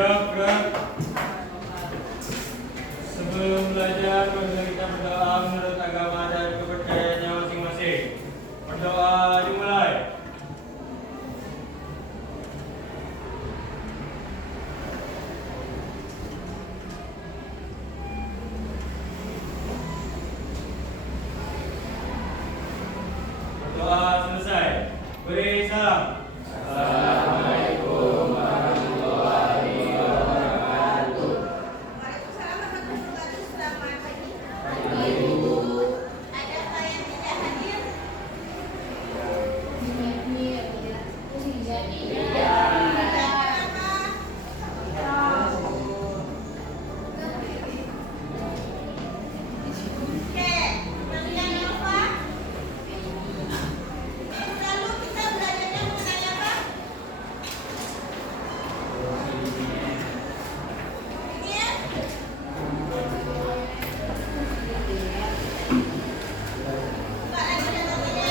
Siap, gerak. Sebelum belajar, marilah kita berdoa menurut agama dan kepercayaannya masing-masing. Berdoa dimulai. Berdoa selesai. Beri salam. Assalamualaikum warahmatullahi wabarakatuh. Waalaikumsalam warahmatullahi wabarakatuh. Selamat pagi. Ibu, adakah yang tidak hadir? Oke, kalian apa? Minggu lalu kita belajarnya mengenai apa? Ini ya? Buka lagi catatannya.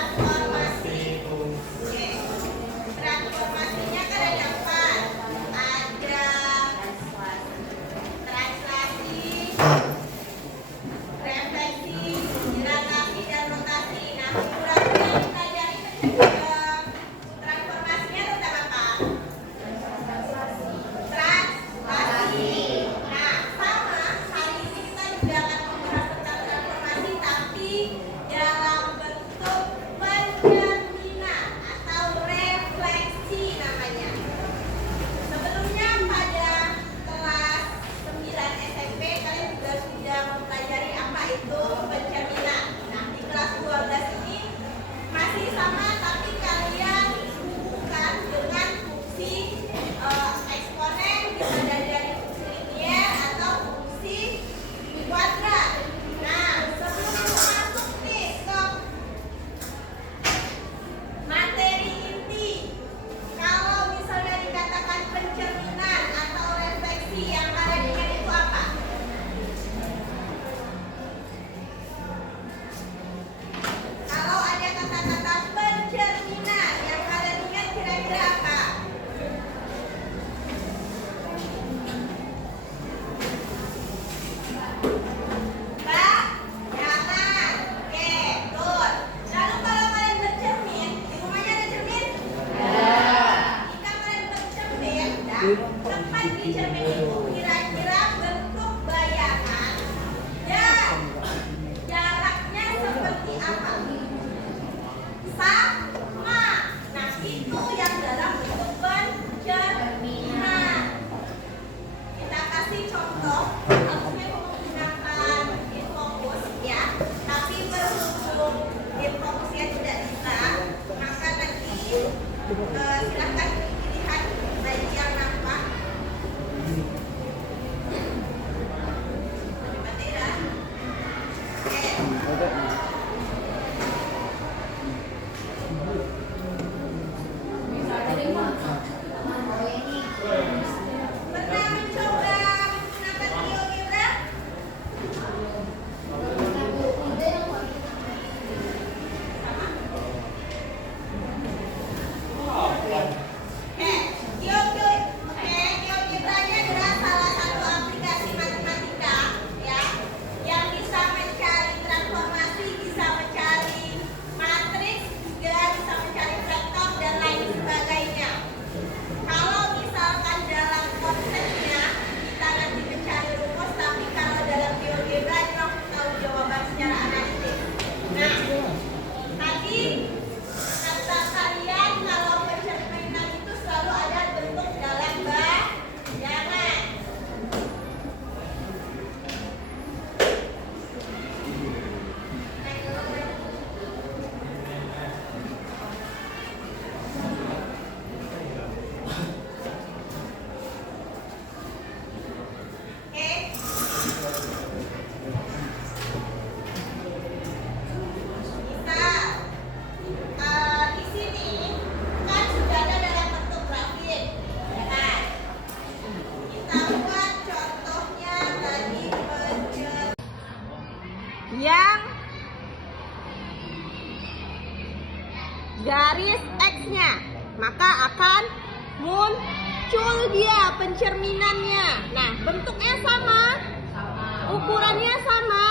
Transformasi. Oke. Transformasinya kan ada empat. Ada translasi, refleksi, dilatasi, dan rotasi. Nah, kurang lebih pelajari transformasinya tentang apa? Translasi. Nah, sama hari ini kita juga akan membahas tentang transformasi, tapi dalam bentuk pencerminan atau refleksi namanya. Sebelumnya pada kelas 9 SMP kalian juga sudah mempelajari apa itu pencerminan. Nah, di kelas 12 ini masih sama, tapi kalian hubungkan dengan fungsi eksponen, bisa dari fungsi linier atau fungsi kuadrat. Nah, sebelum kita masuk nih ke materi inti, kalau misalnya dikatakan pencerminan atau refleksi, yang kalian ingat itu apa? Kalau ada kata-kata pencerminan, yang kalian ingat kira-kira apa? Bayangan. Oke, good. Lalu kalau kalian bercermin, di rumahnya ada cermin? Jika kalian bercermin, tempat di cermin itu kira-kira bentuk bayangan dan jaraknya seperti apa? Sama. Nah, itu yang dalam bentuk pencerminan. Kita kasih contoh, harusnya menggunakan infocus ya, tapi berhubung infocusnya tidak bisa, maka nanti silakan pilihan baik yang nampak. Mati dah. Oke. Pernah mencoba menggunakan GeoGebra? GeoGebranya adalah salah satu aplikasi matematika ya, yang bisa mencari transformasi, bisa mencari matriks, juga bisa mencari vektor dan lain sebagainya. Kalau misalkan dalam konsepnya kita nanti mencari rumus, tapi kalau dalam GeoGebra kita harus tahu jawaban secara analitis. Nah, tadi kata kalian kalau pencerminan itu selalu ada bentuk dalam bayangan. Oke. Misal di sini kan sudah ada dalam bentuk grafik, ya kan? Kita buat contohnya tadi yang garis X-nya, maka akan muncul dia pencerminannya. Nah, bentuknya sama, ukurannya sama.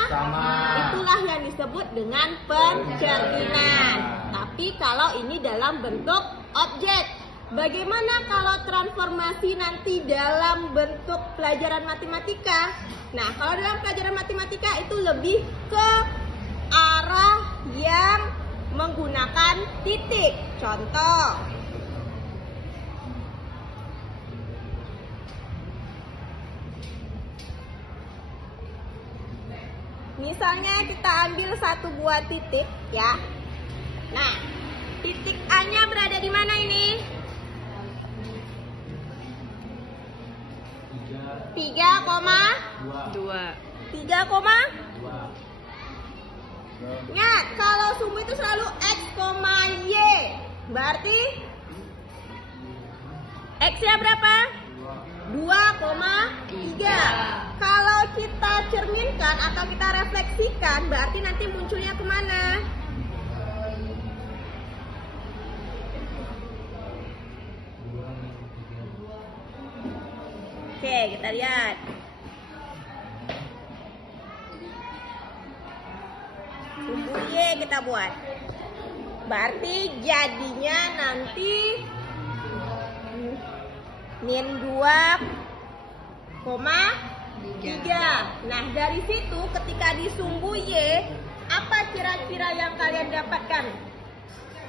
Itulah yang disebut dengan pencerminan. Tapi kalau ini dalam bentuk objek. Bagaimana kalau transformasi nanti dalam bentuk pelajaran matematika? Nah, kalau dalam pelajaran matematika itu lebih ke arah yang menggunakan titik. Contoh, misalnya kita ambil satu buah titik ya. Nah, titik A-nya berada di mana ini? 3,2. Ingat, kalau sumbu itu selalu X, Y. Berarti X-nya berapa? 2,3. Kalau kita cerminkan atau kita refleksikan, berarti nanti munculnya kemana? Oke, kita lihat. Sumbu Y kita buat. Berarti jadinya nanti min 2,3. Nah, dari situ ketika di sumbu Y, apa kira-kira yang kalian dapatkan?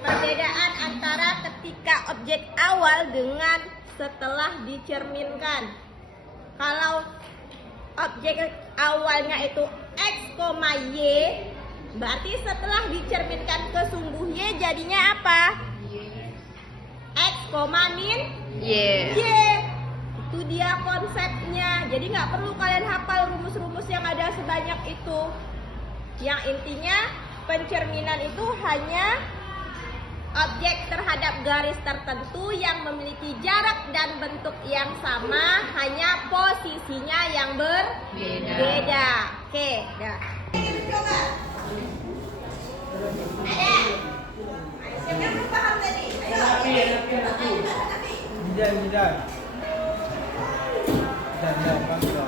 Perbedaan antara ketika objek awal dengan setelah dicerminkan. Kalau objek awalnya itu X, Y, berarti setelah dicerminkan ke sumbu Y jadinya apa? X, min Y. Itu dia konsepnya. Jadi nggak perlu kalian hafal rumus-rumus yang ada sebanyak itu. Yang intinya pencerminan itu hanya objek terhadap garis tertentu yang memiliki jarak dan bentuk yang sama, hanya posisinya yang berbeda. Oke, dah. Coba. Ada. Siapa yang belum paham tadi? Ayo. Bidan. Dan, bangsa.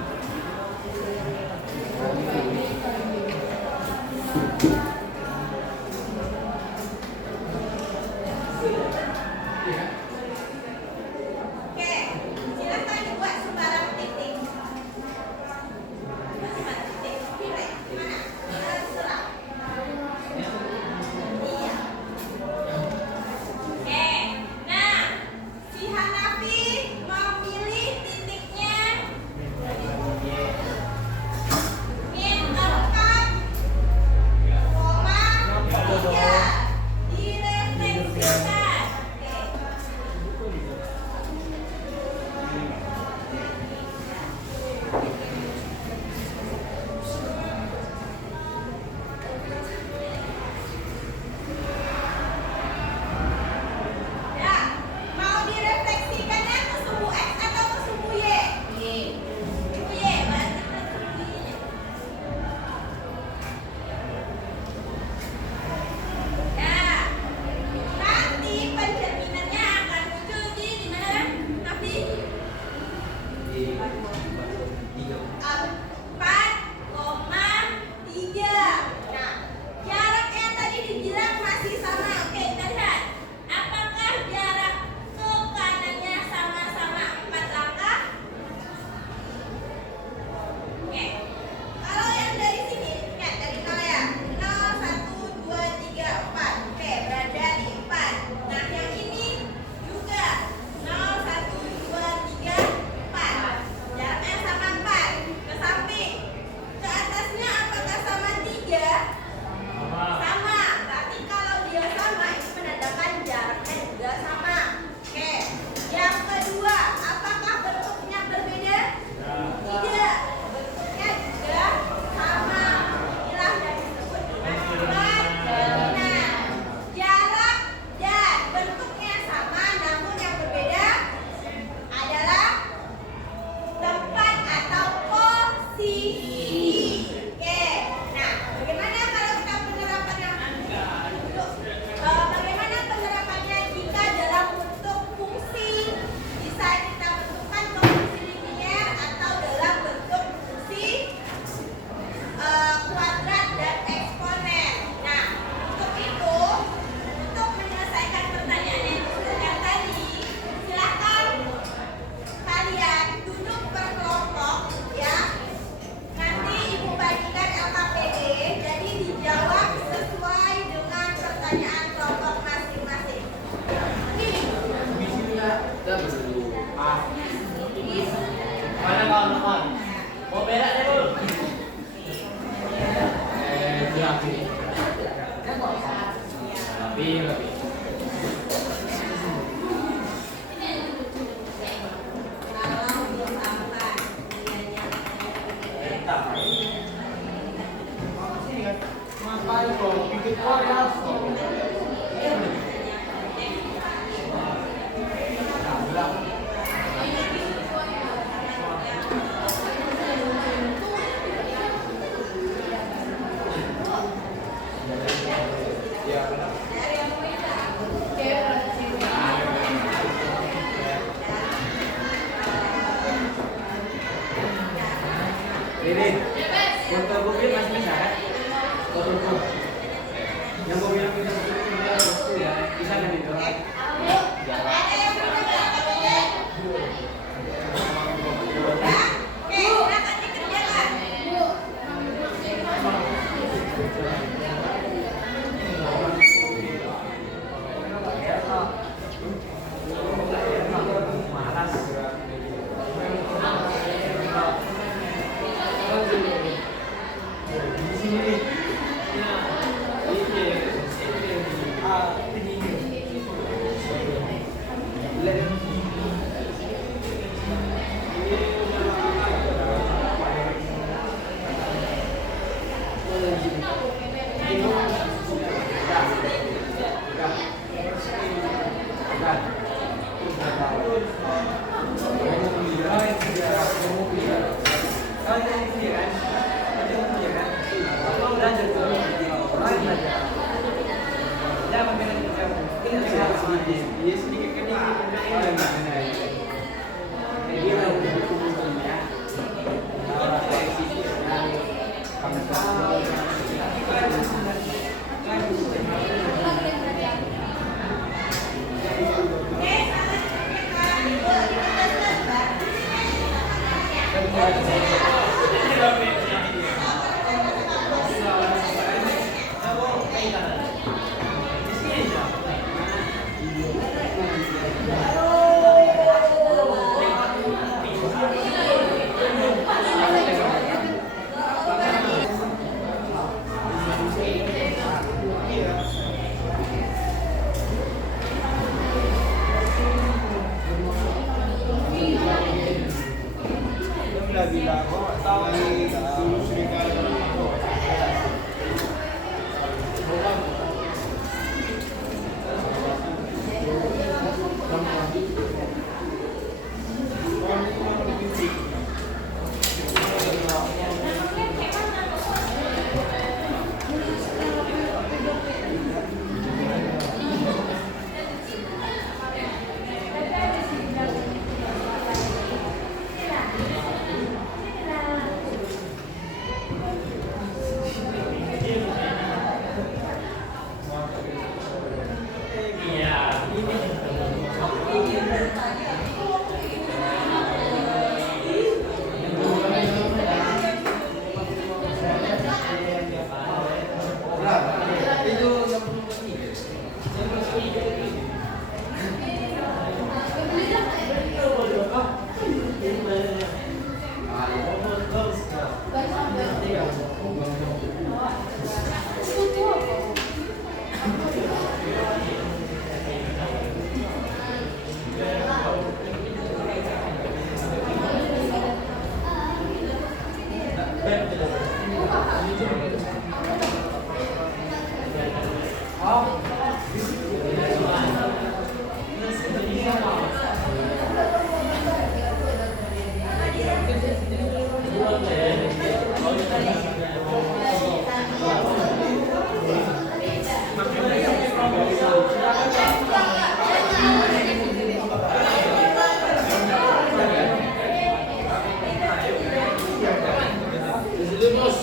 Kalau belum apa, Ngapain kok? Bikin podcast kok. Ini, foto mobil masih bisa kan? Foto mobil. Yang mobil yang kita itu ya, bisa kan itu? ada yang punya berapa beda? Oke, silakan dikerjakan. Malas. Di sini. Oke, silakan dikerjakan. Ibu, Bilang kok tahu dulu serikali. Terus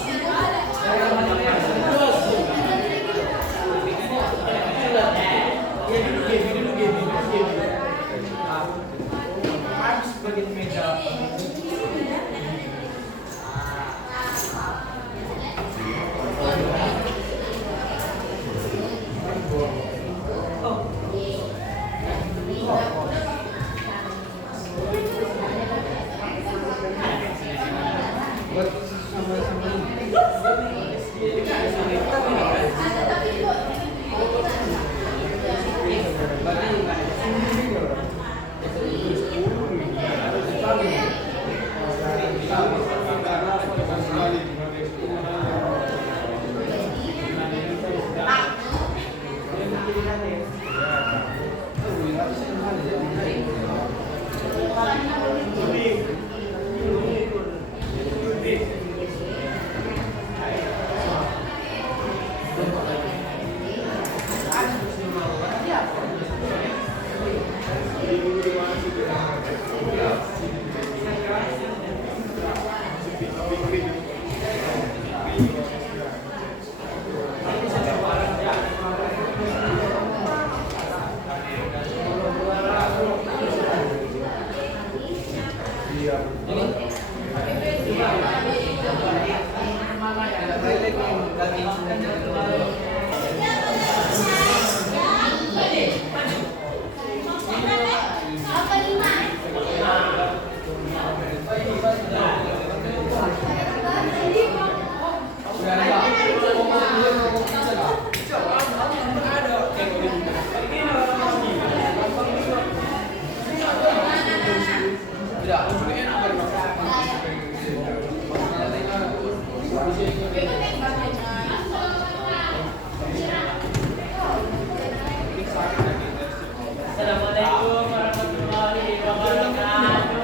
Assalamualaikum warahmatullahi wabarakatuh.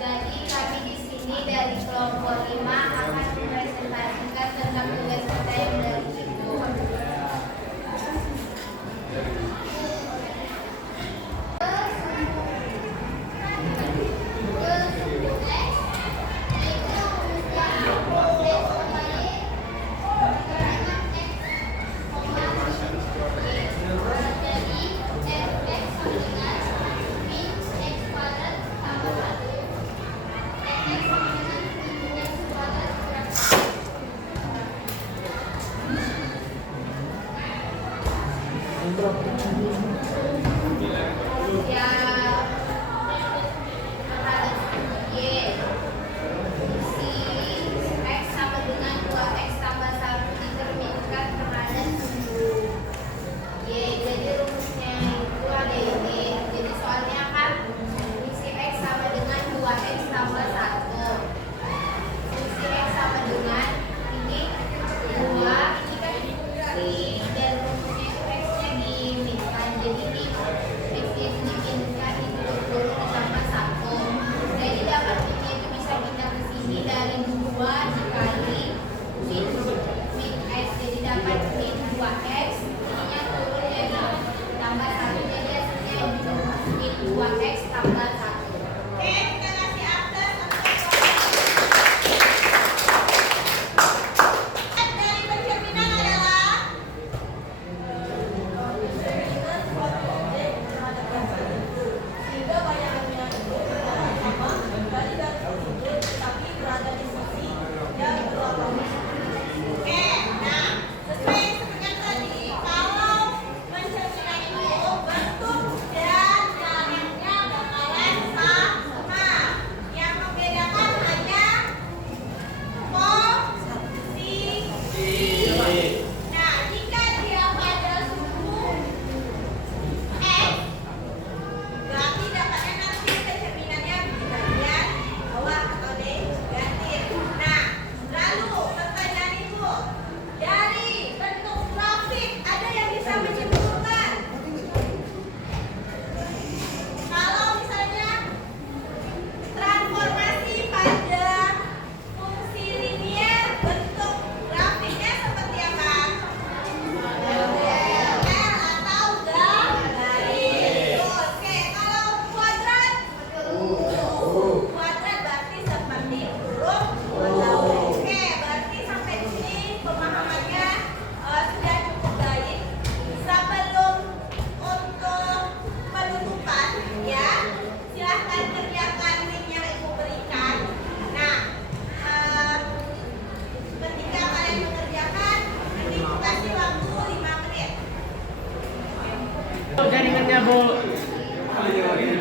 Jadi kami di sini dari kelompok 5 akan mempresentasikan tentang tugas kita yang dari itu.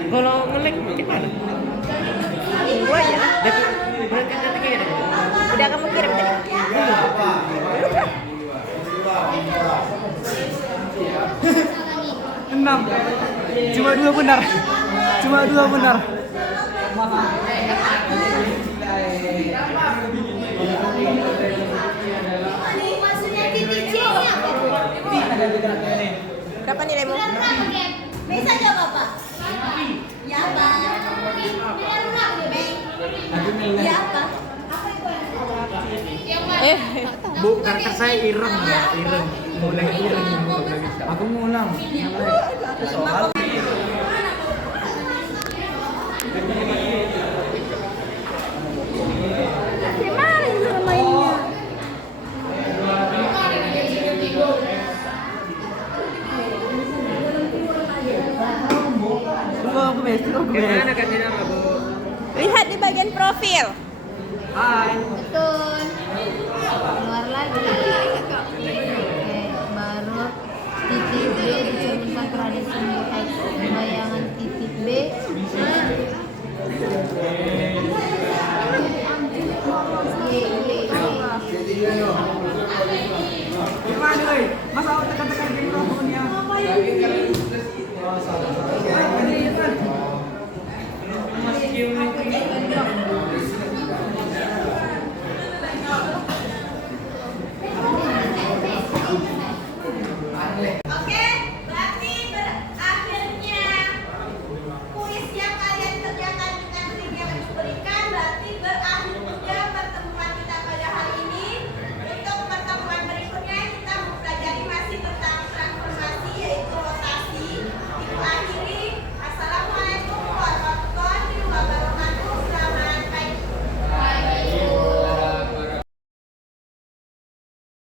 Kalau ngelek gimana? Gua ya. Berarti nanti kayak Udah kamu kirim tadi. Enam. Cuma 2 benar. Cuma 2 benar. Maksudnya PTC-nya apa, Bu? Berapa nilaimu? Bisa jawab apa? Ya, Pak. Ya, apa? Bu, karakter saya ireng ya, ireng. Mulai ireng. Aku ngulang. Soal Gimana cara mainnya? aku best. gimana kan tidak apa, Bu? Lihat di bagian profil. Hai. Betul. Keluar lagi.